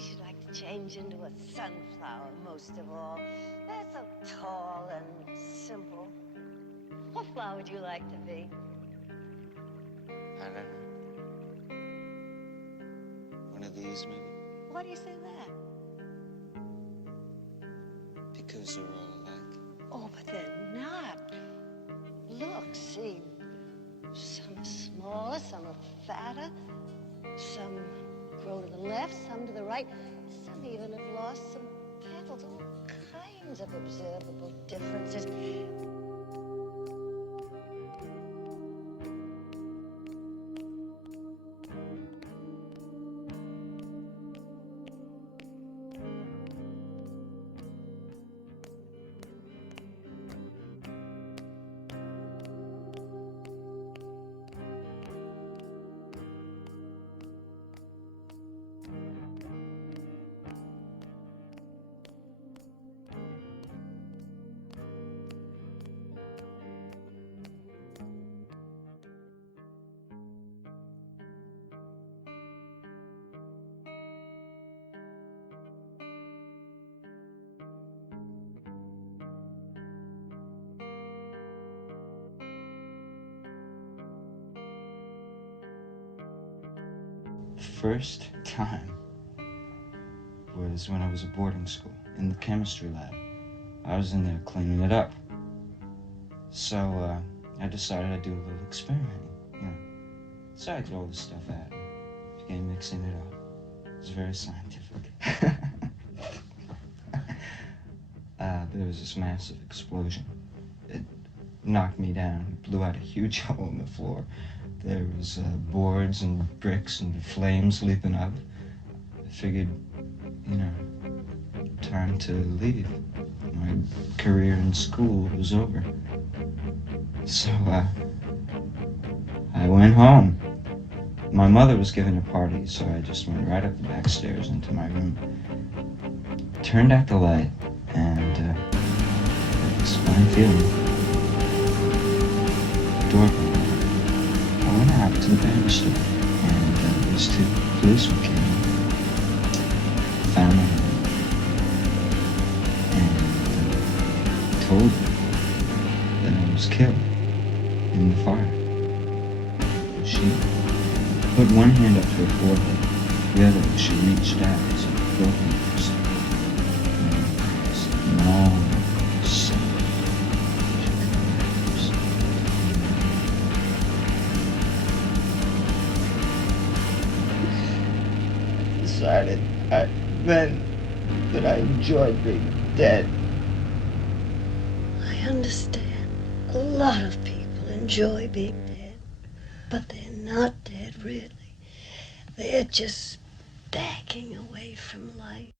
should like to change into a sunflower most of all. They're so tall and simple. What flower would you like to be? I don't know. One of these, maybe? Why do you say that? Because they're all alike. Oh, but they're not. Look, see. Some are smaller, some are fatter. Some grow to the left, some to the right. Some even have lost some petals. All kinds of observable differences. First time was when I was at boarding school in the chemistry lab. I was in there cleaning it up. So I decided I'd do a little experimenting, you know. So I threw all this stuff out and began mixing it up. It was very scientific. But there was this massive explosion. It knocked me down, it blew out a huge hole in the floor. There was boards and bricks and flames leaping up. I figured, you know, time to leave. My career in school was over. So, I went home. My mother was giving a party, so I just went right up the back stairs into my room. Turned out the light, and it was a fine feeling. The door opened. I went out to the banister, and these two policemen came in, found me, and told me that I was killed in the fire. She put one hand up to her forehead, the other she reached out as a broken person. Long, decided then that I enjoyed being dead. I understand. A lot of people enjoy being dead, but they're not dead, really. They're just backing away from life.